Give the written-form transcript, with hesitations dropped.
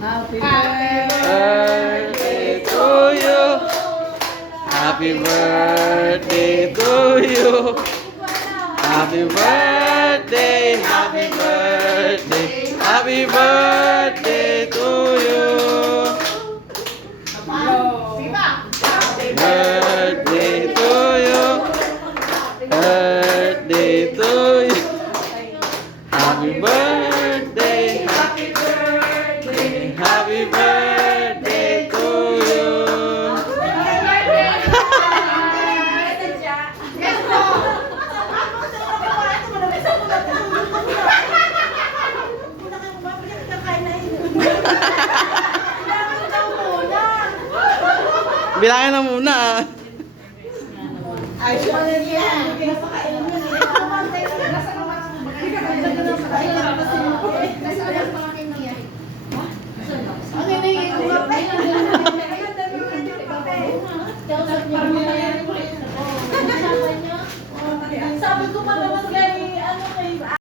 Happy birthday to you. Happy birthday to you. Happy birthday, happy birthday, happy birthday to you. Birthday to you. Birthday to you. Happy birthday, happy birthday, happy birthday to you. Bilangin na muna ah. Ay, siya yan. Sabi ko pa naman